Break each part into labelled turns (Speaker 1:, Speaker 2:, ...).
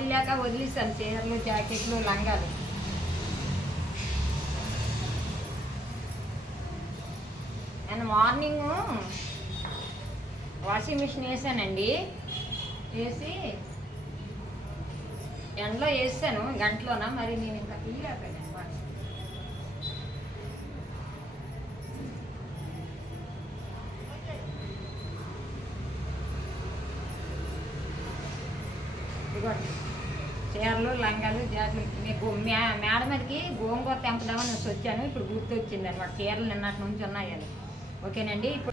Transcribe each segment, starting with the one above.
Speaker 1: ఖాళీ లేక వదిలేసాను చీరలు జాకెట్లు లంగాలు. నేను మార్నింగ్ వాషింగ్ మిషన్ వేసానండి. వేసి ఎండలో వేసాను గంటలోన? మరి నేను ఇంకా తీయలేకపోయాను ఇదిగోండి. చీరలు లంగాలు జాతులు మీకు మే మేడ మీదకి గోంగూర తెంపదామని వచ్చాను. ఇప్పుడు గుర్తు వచ్చింది అనమాట చీరలు నిన్నటి నుంచి ఉన్నాయని. ఓకేనండి ఇప్పుడు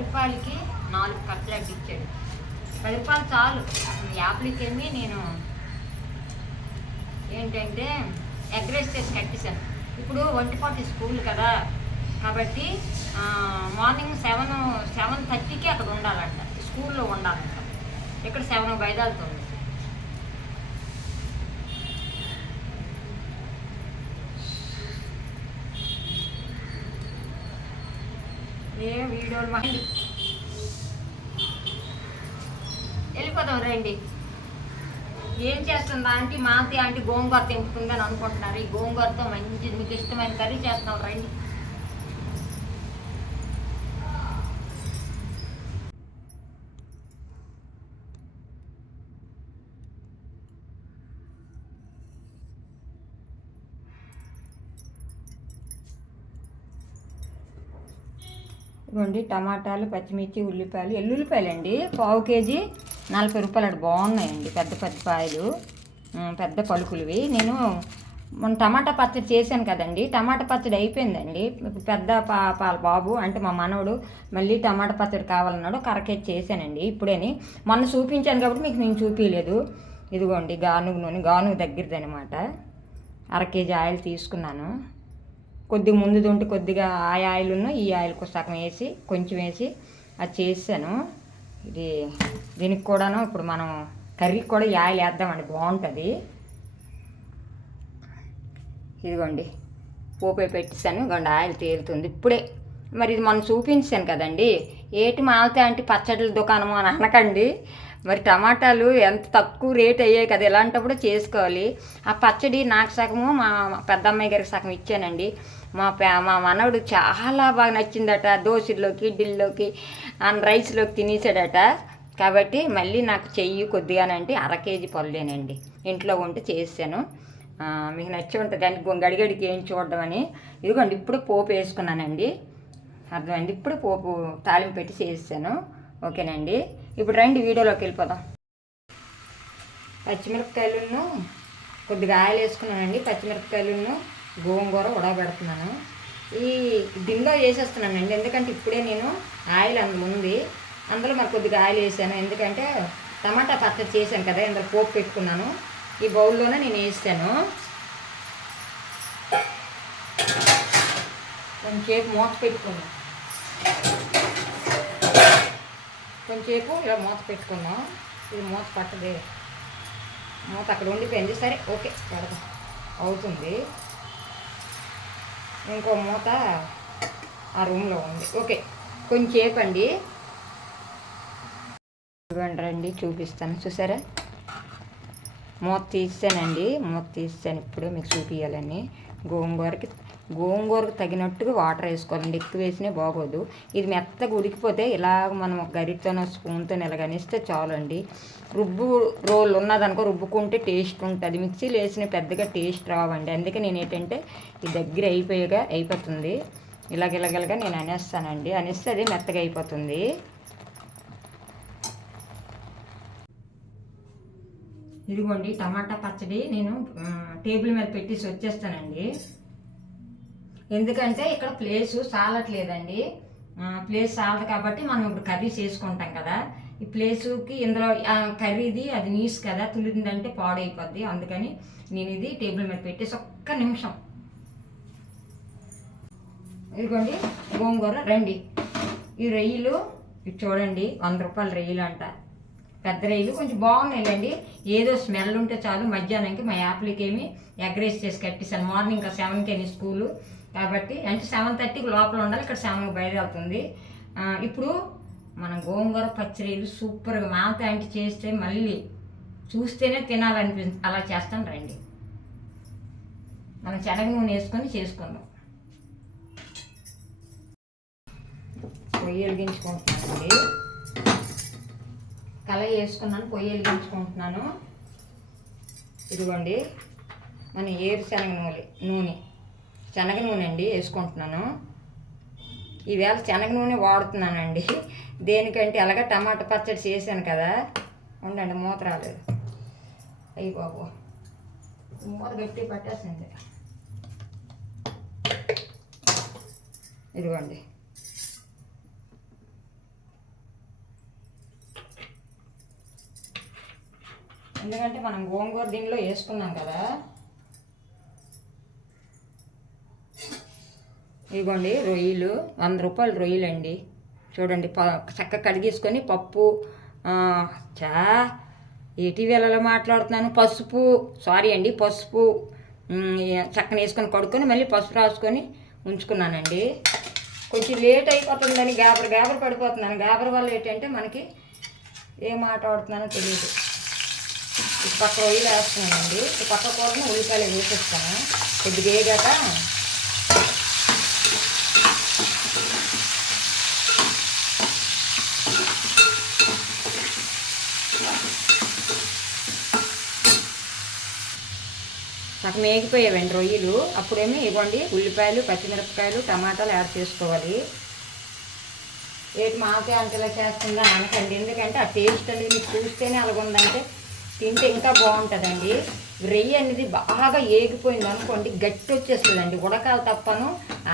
Speaker 1: రూపాయలకి నాలుగు కట్లెట్ ఇచ్చాడు పది రూపాయలు చాలు యాప్లకి ఏమి నేను ఏంటంటే అగ్రెస్ చేసి కట్టేశాను. ఇప్పుడు ఒంటిపాటి స్కూల్ కదా. కాబట్టి మార్నింగ్ సెవెన్ సెవెన్ థర్టీకి అక్కడ ఉండాలంట. స్కూల్లో ఉండాలంట. ఇక్కడ సెవెన్ బయలుదేరుతుంది ఏ వీడియోలు మా వెళ్ళిపోదాం రండి. ఏం చేస్తుంది ఆంటీ? మాతి ఆంటీ గోంగూర తెంపుతుందని అనుకుంటున్నారు. ఈ గోంగూరతో మంచి మీకు ఇష్టమైన కర్రీ చేస్తాం రండి. ఇవ్వండి టమాటాలు పచ్చిమిర్చి ఉల్లిపాయలు ఎల్లుల్లిపాయలు అండి పావు కేజీ నలభై రూపాయలు అటు బాగున్నాయండి పెద్ద పెద్ద పాయలు. పెద్ద పలుకులువి. నేను మొన్న టమాటా పచ్చడి చేశాను కదండి. టమాటా పచ్చడి అయిపోయిందండి. పెద్ద పా పాల బాబు అంటే మా మనవడు మళ్ళీ టమాటా పచ్చడి కావాలన్నాడు కరకేజ్ అర కేజీ చేశానండి. ఇప్పుడేని మొన్న చూపించాను కాబట్టి మీకు నేను చూపించలేదు ఇదిగోండి గానుగు నూనె గానుగు దగ్గరది అనమాట అర కేజీ ఆయిల్ తీసుకున్నాను. కొద్దిగా ముందు ఉంటే కొద్దిగా ఆ ఆయిల్ ఉన్న ఈ ఆయిల్ సగం వేసి కొంచెం వేసి అది చేసాను. ఇది దీనికి కూడాను ఇప్పుడు మనం కర్రీకి కూడా ఈ ఆయిల్ వేద్దామండి బాగుంటుంది. ఇదిగోండి పోపే పెట్టేసాను ఇదిగోండి ఆయిల్ తేలుతుంది ఇప్పుడే. మరి ఇది మనం చూపించాను కదండి. ఏటి మాలతే అంటే పచ్చడిల దుకాణము అని అనకండి. మరి టమాటాలు ఎంత తక్కువ రేట్ అయ్యాయి కదా ఇలాంటప్పుడు చేసుకోవాలి. ఆ పచ్చడి నాకు సగము మా పెద్ద అమ్మాయి గారికి సగం ఇచ్చానండి. మా పే మా మనవడు చాలా బాగా నచ్చిందట దోశల్లోకి ఇడ్లీలోకి అండ్ రైస్లోకి తినేసాడట. కాబట్టి మళ్ళీ నాకు చెయ్యి కొద్దిగానంటే అర కేజీ పళ్ళేనండి. ఇంట్లో ఉంటే చేసాను మీకు నచ్చి ఉంటుంది. దానికి గడిగడికి ఏం చూడడం అని ఇదిగోండి ఇప్పుడు పోపు వేసుకున్నానండి. అర్థమైంది? ఇప్పుడు పోపు తాలింపు పెట్టి చేసాను ఓకేనండి? ఇప్పుడు రండి వీడియోలోకి వెళ్ళిపోదాం. పచ్చిమిరపకాయలను కొద్దిగా ఆయిల్ వేసుకున్నానండి. పచ్చిమిరపకాయలను గోంగూర ఉడకబెడుతున్నాను. ఈ గిన్నెలో వేసేస్తున్నానండి. ఎందుకంటే ఇప్పుడే నేను ఆయిల్ అందులో ఉంది. అందులో మరి కొద్దిగా ఆయిల్ వేసాను. ఎందుకంటే టమాటా పచ్చడి చేశాను కదా ఇందులో పోపు పెట్టుకున్నాను. ఈ బౌల్లోనే నేను వేసాను కొంచెంసేపు మూత పెట్టుకున్నాను కొంచెంసేపు ఇలా మూత పెట్టుకున్నాం. ఇది మూత పట్టదే. మూత అక్కడ ఉండిపోయింది. సరే ఓకే పెడదాం. అవుతుంది. ఇంకో మూత ఆ రూమ్లో ఉంది. ఓకే కొంచెంసేపు అండి రండి చూపిస్తాను. చూసారా? మూత తీస్తానండి మూత తీస్తాను ఇప్పుడు మీకు చూపించాలని గోంగూరకి గోంగూరకు తగినట్టుగా వాటర్ వేసుకోవాలండి. ఎక్కువ వేసినా బాగోదు. ఇది మెత్తగా ఉడికిపోతే ఇలా మనం గరిటతోనో స్పూన్తో నిలగనిస్తే చాలండి. రుబ్బు రోల్ ఉన్నదనుకో రుబ్బుకుంటే టేస్ట్ ఉంటుంది. మిక్సీలు వేసిన పెద్దగా టేస్ట్ రావండి. అందుకే నేను ఏంటంటే ఈ దగ్గర అయిపోయేగా అయిపోతుంది. ఇలాగ ఇలాగలగా నేను అనేస్తానండి. అనేస్తే అది మెత్తగా అయిపోతుంది. ఇదిగోండి టమాటా పచ్చడి నేను టేబుల్ మీద పెట్టేసి వచ్చేస్తానండి. ఎందుకంటే ఇక్కడ ప్లేసు చాలట్లేదండి. ప్లేస్ చాలదు కాబట్టి మనం ఇప్పుడు కర్రీ చేసుకుంటాం కదా. ఈ ప్లేసుకి ఇందులో కర్రీది అది నీస్ కదా తులిందంటే పాడైపోద్ది. అందుకని నేను ఇది టేబుల్ మీద పెట్టేసి ఒక్క నిమిషం. ఇదిగోండి గోంగూర రండి. ఈ రొయ్యలు ఇది చూడండి వంద రూపాయల రొయ్యలు అంట. పెద్ద రొయ్యలు కొంచెం బాగున్నాయిలేండి. ఏదో స్మెల్ ఉంటే చాలు. మధ్యాహ్నానికి మా యాప్లకి ఏమి ఎగ్ రైస్ చేసి కట్టేసాను మార్నింగ్ ఇంకా సెవెన్కి అని స్కూలు. కాబట్టి అంటే సెవెన్ థర్టీకి లోపల ఉండాలి ఇక్కడ సెవెన్కి బయలుదేరుతుంది. ఇప్పుడు మనం గోంగూర పచ్చడిలు సూపర్గా మాత అంటే చేస్తే మళ్ళీ చూస్తేనే తినాలనిపి అలా చేస్తాను రండి. మనం శనగ నూనె వేసుకొని చేసుకుందాం. పొయ్యి వెలిగించుకుంటున్నానండి. కళాయి వేసుకున్నాను పొయ్యి వెలిగించుకుంటున్నాను. ఇదిగోండి మన ఏరుశనగ నూనె నూనె. శనగ నూనె అండి వేసుకుంటున్నాను. ఈవేళ శనగ నూనె వాడుతున్నానండి. దేనికంటే అలాగే టమాటా పచ్చడి చేశాను కదా. ఉండండి మూత రాలేదు. అయ్యి బాబు. మూత గట్టి పట్టేసింది ఇదిగోండి. ఎందుకంటే మనం గోంగూర దీనిలో వేసుకున్నాం కదా. ఇదిగోండి రొయ్యలు వంద రూపాయలు రొయ్యలు అండి చూడండి ప చక్క కడిగేసుకొని పప్పు ఆ, చా ఏటీవీలలో మాట్లాడుతున్నాను? పసుపు సారీ అండి పసుపు. చక్కని చక్కన వేసుకొని కడుక్కొని మళ్ళీ పసుపు రాసుకొని ఉంచుకున్నానండి. కొంచెం లేట్ అయిపోతుందని గాబర్ గాబర్ పడిపోతున్నాను. గాబర్ వల్ల ఏంటంటే మనకి ఏ మాట ఆడుతున్నానో తెలియదు ఈ పక్క రొయ్యలు వేస్తున్నానండి. ఈ పక్క కూరని ఉల్లిపాయలు వేసేస్తాను. కొద్దిగా వేగాక సగం మేగిపోయేవండి రొయ్యలు. అప్పుడేమో ఇవ్వండి ఉల్లిపాయలు పచ్చిమిరపకాయలు టమాటాలు యాడ్ చేసుకోవాలి. రేపు మాకే అంతలా చేస్తుందా అనకండి. ఎందుకంటే ఆ టేస్ట్ అనేది మీకు చూస్తేనే అలాగుందంటే తింటే ఇంకా బాగుంటుందండి. రెయ్యి అనేది బాగా ఏగిపోయింది అనుకోండి గట్టి వచ్చేస్తుందండి. ఉడకాలి తప్పను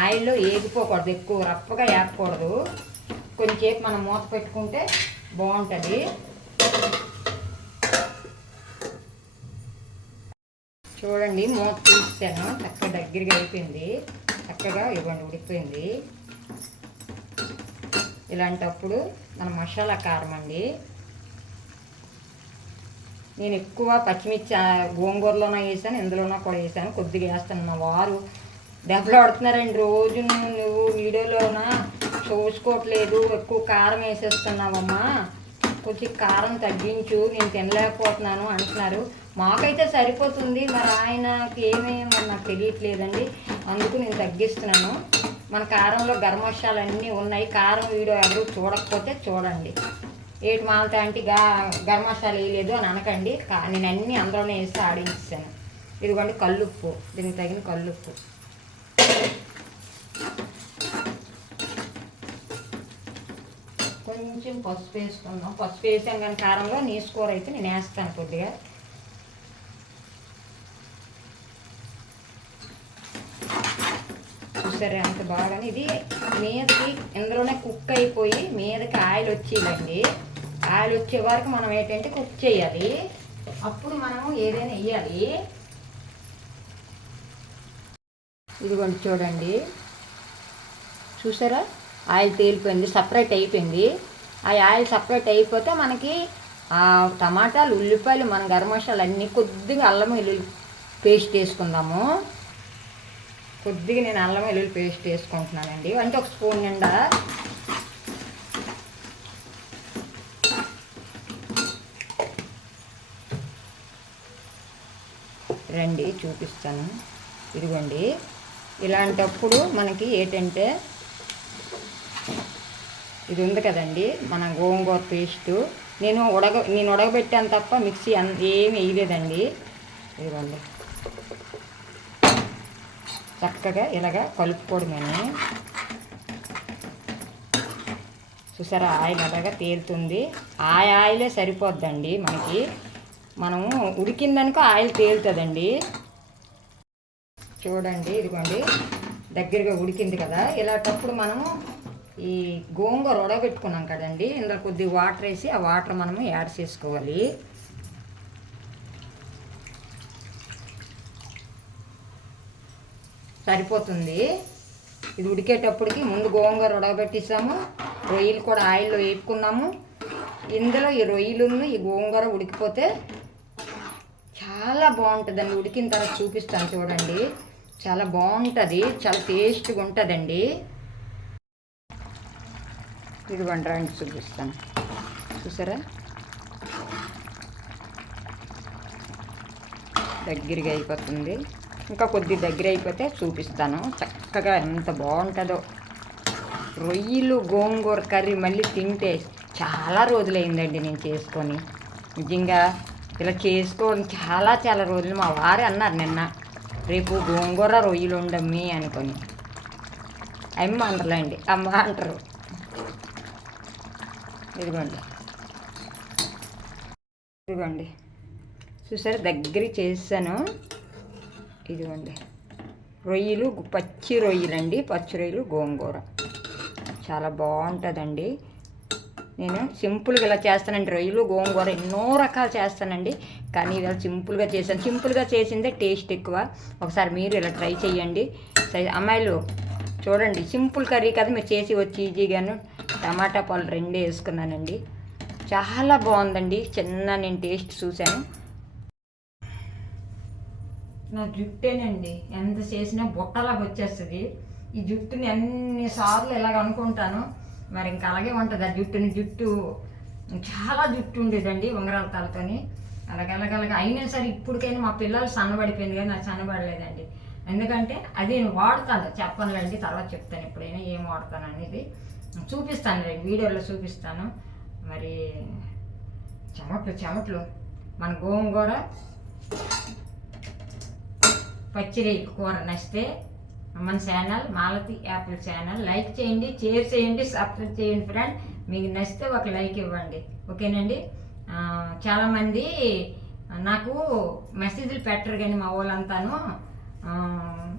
Speaker 1: ఆయిల్లో ఏగిపోకూడదు ఎక్కువ రప్పగా ఏగకూడదు. కొంచెంసేపు మనం మూత పెట్టుకుంటే బాగుంటుంది. చూడండి మూత తీసాను చక్కగా దగ్గరగా అయిపోయింది. చక్కగా ఇవ్వండి ఉడికిపోయింది. ఇలాంటప్పుడు మన మసాలా కారం అండి. నేను ఎక్కువ పచ్చిమిర్చి గోంగూరలోనే వేసాను ఇందులోనూ కూడా వేసాను. కొద్దిగా వేస్తాను. మా వారు దెబ్బలాడుతున్నారండి రోజు నువ్వు వీడియోలోన? చూసుకోవట్లేదు. ఎక్కువ కారం వేసేస్తున్నావమ్మా. కొంచెం కారం తగ్గించు నేను తినలేకపోతున్నాను అంటున్నారు. మాకైతే సరిపోతుంది మరి ఆయనకి ఏమేమి మరి నాకు తెలియట్లేదండి. అందుకు నేను తగ్గిస్తున్నాను. మన కారంలో గరం మసాలాలు అన్నీ ఉన్నాయి. కారం వీడియో ఎవరు చూడకపోతే చూడండి. ఏటి మాలత అంటే గా గరం మసాలా వేయలేదు అని అనకండి. కా- నేను అన్నీ అందులోనే వేసి ఆడించాను ఇదిగోండి కల్లుప్పు. దీనికి తగిన కల్లుప్పు. కొంచెం పసుపు వేసుకుందాం పసుపు వేసాం కానీ కారంలో నీసుకోర అయితే నేను వేస్తాను కొద్దిగా. చూసారా అంత బాగా ఇది మీదకి ఇందులోనే కుక్ అయిపోయి మీదకి ఆయిల్ వచ్చేదండి. ఆయిల్ వచ్చే వరకు మనం ఏంటంటే కుక్ చేయాలి. అప్పుడు మనం ఏదైనా వేయాలి. ఇదిగోండి చూడండి. చూసారా? ఆయిల్ తేలిపోయింది సపరేట్ అయిపోయింది. ఆ ఆయిల్ సపరేట్ అయిపోతే మనకి ఆ టమాటాలు ఉల్లిపాయలు మన గరం మసాలు అన్నీ కొద్దిగా అల్లం వెల్లుల్లి పేస్ట్ వేసుకుందాము. కొద్దిగా నేను అల్లం వెల్లుల్లి పేస్ట్ వేసుకుంటున్నానండి. అంటే ఒక స్పూన్ నిండా రండి చూపిస్తాను. ఇదిగోండి. ఇలాంటప్పుడు మనకి ఏంటంటే ఇది ఉంది కదండి మన గోంగూర పేస్టు నేను ఉడగ నేను ఉడకబెట్టాను తప్ప మిక్సీ అన్- ఏమి వేయలేదండి. ఇదిగోండి. చక్కగా ఇలాగా కలుపుకోవడమని. చూసారా ఆయిల్ అలాగా తేలుతుంది. ఆ ఆయిలే సరిపోద్దండి మనకి. మనము ఉడికిందనుకో ఆయిల్ తేలుతుందండి. చూడండి ఇదిగోండి. దగ్గరగా ఉడికింది కదా. ఇలాంటప్పుడు మనము ఈ గోంగూర ఉడబెట్టుకున్నాం కదండి. ఇందులో కొద్దిగా వాటర్ వేసి ఆ వాటర్ మనము యాడ్ చేసుకోవాలి. సరిపోతుంది. ఇది ఉడికేటప్పటికి ముందు గోంగూర ఉడకబెట్టేసాము. రొయ్యలు కూడా ఆయిల్లో వేపుకున్నాము. ఇందులో ఈ రొయ్యలును ఈ గోంగూర ఉడికిపోతే చాలా బాగుంటుందండి. ఉడికిన తర్వాత చూపిస్తాను చూడండి. చాలా బాగుంటుంది. చాలా టేస్ట్గా ఉంటుందండి. ఇది వండరానికి చూపిస్తాను. చూసారా? దగ్గరగా అయిపోతుంది. ఇంకా కొద్ది దగ్గర అయిపోతే చూపిస్తాను. చక్కగా ఎంత బాగుంటుందో. రొయ్యలు గోంగూర కర్రీ మళ్ళీ తింటే చాలా రోజులైందండి నేను చేసుకొని. నిజంగా ఇలా చేసుకోవడం చాలా చాలా రోజులు మా వారే అన్నారు నిన్న. రేపు గోంగూర రొయ్యలు ఉండమ్మి అనుకొని. అమ్మ అంటారులేండి అమ్మ అంటారు. ఇదిగోండి. ఇదిగోండి. చూసారు? దగ్గర చేసాను ఇదిగోండి. రొయ్యలు పచ్చి రొయ్యలండి. పచ్చి రొయ్యలు గోంగూర. చాలా బాగుంటుందండి. నేను సింపుల్గా ఇలా చేస్తానండి. రొయ్యలు గోంగూర ఎన్నో రకాలు చేస్తానండి. కానీ ఇలా సింపుల్గా చేశాను. సింపుల్గా చేసిందే టేస్ట్ ఎక్కువ. ఒకసారి మీరు ఇలా ట్రై చేయండి సరే, అమ్మాయిలు చూడండి. సింపుల్ కర్రీ కదా మీరు చేసి వచ్చి ఈజీగాను టమాటా పాలు రెండే వేసుకున్నానండి. చాలా బాగుందండి. చిన్న నేను టేస్ట్ చూశాను. నా జుట్టేనండి. ఎంత చేసినా బుట్టలాగా వచ్చేస్తుంది. ఈ జుట్టుని ఎన్నిసార్లు ఇలాగ అనుకుంటాను. మరి ఇంకా అలాగే ఉంటుంది. ఆ జుట్టుని జుట్టు చాలా జుట్టు ఉండేదండి ఉంగరాల తలతోని అలాగలగలగ అయినా సరే ఇప్పటికైనా మా పిల్లలు సన్నబడిపోయింది కానీ నాకు సన్నబడలేదండి. ఎందుకంటే అది నేను వాడతాను. చెప్పనులేండి తర్వాత చెప్తాను ఎప్పుడైనా ఏం వాడతాను అనేది. చూపిస్తాను రండి వీడియోలో చూపిస్తాను. మరి చెమట్లు చెమట్లు. మన గోంగూర పచ్చిరి కూర నచ్చితే మన channel Malathi apple channel. Like చేయండి షేర్ చేయండి సబ్స్క్రైబ్ చేయండి ఫ్రెండ్. మీకు నచ్చితే ఒక లైక్ ఇవ్వండి. ఓకేనండి? చాలామంది నాకు మెసేజ్లు పెట్టరు కానీ మా వాళ్ళంతాను.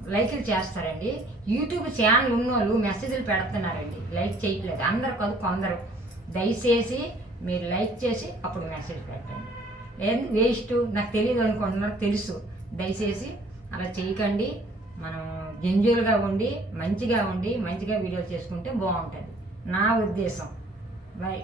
Speaker 1: లైక్లు చేస్తారండి. యూట్యూబ్ ఛానల్ ఉన్నోళ్ళు మెసేజ్లు పెడుతున్నారండి. లైక్ చేయట్లేదు. అందరు కాదు కొందరు. దయచేసి మీరు లైక్ చేసి అప్పుడు మెసేజ్ పెట్టండి. లేదు వేస్ట్? నాకు తెలియదు అనుకుంటున్నారు తెలుసు. దయచేసి అలా చేయకండి. మనం జంజులుగా ఉండి మంచిగా ఉండి మంచిగా వీడియో చేసుకుంటే బాగుంటుంది. నా ఉద్దేశం. బాయ్